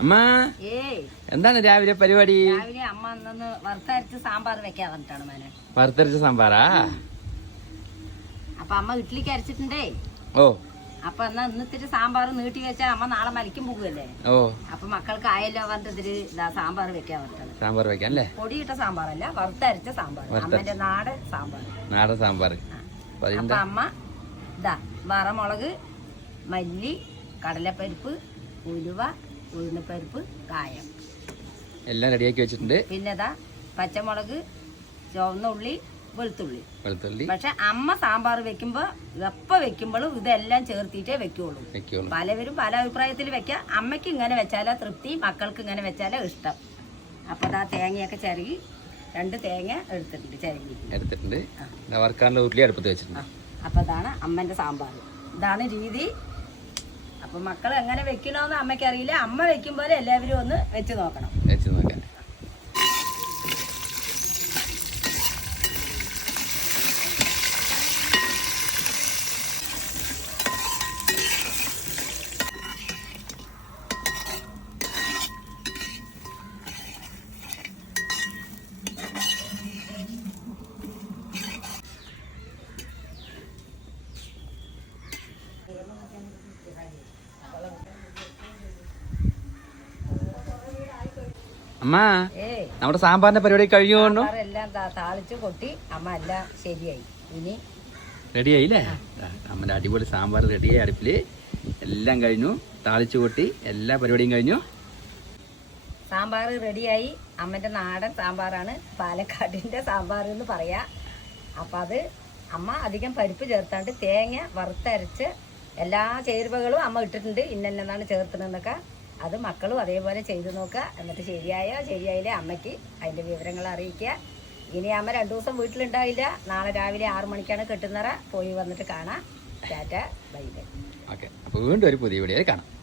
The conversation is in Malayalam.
അമ്മ എന്താണ് രാവിലെ പരിപാടി? രാവിലെ അമ്മ വറുത്തരച്ച് സാമ്പാർ വെക്കാൻ പറഞ്ഞിട്ടാണ് മോനെ. വറുത്തരച്ച സാമ്പാറാ? അപ്പൊ അമ്മ ഇഡ്ഡലിക്ക് അരച്ചിട്ടുണ്ടേ. ഓ. അപ്പൊ എന്നാ ഇന്നിത്തിരി സാമ്പാർ നീട്ടി വെച്ചാൽ അമ്മ നാളെ മലിക്കും പോകുമല്ലേ ഓ. അപ്പൊ മക്കൾക്ക് ആയല്ലോ പറഞ്ഞിട്ട് ഇതിരി ഇതാ സാമ്പാർ വെക്കാൻ സാമ്പാർ അല്ലേ? പൊടിയിട്ട സാമ്പാറല്ല വറുത്തരച്ച സാമ്പാർ. അമ്മന്റെ നാട് സാമ്പാർ. നാടൻ സാമ്പാർ. അപ്പൊ അമ്മ ഇതാ വറമുളക് മല്ലി കടലപ്പരിപ്പ് ഉലുവ ഉഴുന്നപ്പരിപ്പ് കായം. എല്ലാം റെഡിയാക്കി വെച്ചിട്ടുണ്ട്. പിന്നെ ഇതാ പച്ചമുളക് ചുവന്ന ഉള്ളി വെളുത്തുള്ളി. വെളുത്തുള്ളി. പക്ഷെ അമ്മ സാമ്പാർ വെക്കുമ്പോ എപ്പ വെക്കുമ്പോഴും ഇതെല്ലാം ചേർത്തിട്ടേ വെക്കുള്ളൂ. പലവരും പല അഭിപ്രായത്തിൽ വെക്കാം. അമ്മയ്ക്ക് ഇങ്ങനെ വെച്ചാലാ തൃപ്തി മക്കൾക്ക് ഇങ്ങനെ വെച്ചാലാ ഇഷ്ടം. അപ്പൊ അതാ തേങ്ങയൊക്കെ ചിരകി രണ്ട് തേങ്ങ എടുത്തിട്ടുണ്ട് ചിരകി എടുത്തിട്ടുണ്ട്. ദാ വറുക്കാനുള്ള ഉരുളി അടുപ്പത്ത് വെച്ചിട്ടുണ്ട് അപ്പൊ അതാണ് അമ്മന്റെ സാമ്പാർ. ഇതാണ് രീതി. അപ്പൊ മക്കൾ എങ്ങനെ വെക്കണോന്ന് അമ്മയ്ക്ക് അറിയില്ല അമ്മ വെക്കും പോലെ എല്ലാവരും ഒന്ന് വെച്ച് നോക്കണം വെച്ച് നോക്കാൻ അമ്മ നമ്മുടെ സാമ്പാറിന്റെ പരിപാടി കഴിഞ്ഞു റെഡിയായി എല്ലാം താളിച്ച് കൊട്ടി അമ്മ എല്ലാം ശരിയായി. ഇനി ദാ നമ്മുടെ അടിപൊളി സാമ്പാർ റെഡിയായി അടുപ്പിൽ എല്ലാം കഴിഞ്ഞു. താളിച്ചു കൊട്ടി എല്ലാ പരിപാടിയും കഴിഞ്ഞു. സാമ്പാർ റെഡിയായി. അമ്മന്റെ നാടൻ സാമ്പാറാണ്. പാലക്കാടിന്റെ സാമ്പാർ എന്ന് പറയാ. അപ്പൊ അത് അമ്മ അധികം പരിപ്പ് ചേർത്താണ്ട് തേങ്ങ വറുത്തരച്ച് എല്ലാ ചേരുവകളും അമ്മ ഇട്ടിട്ടുണ്ട്. ഇന്നെന്നാണ് ചേർത്തണെന്നൊക്കെ അത് മക്കളും അതേപോലെ ചെയ്തു നോക്കുക. എന്നിട്ട് ശരിയായോ? ശരിയായില്ലേ? അമ്മയ്ക്ക് അതിന്റെ വിവരങ്ങൾ അറിയിക്കുക. ഇനി അമ്മ രണ്ടു ദിവസം വീട്ടിലുണ്ടാവില്ല. നാളെ രാവിലെ ആറു മണിക്കാണ് കെട്ടുന്നറ പോയി വന്നിട്ട് കാണാം. ടാറ്റ. Bye bye. ഓക്കെ. അപ്പോൾ വീണ്ടും ഒരു പുതിയ വീഡിയോ കാണാം.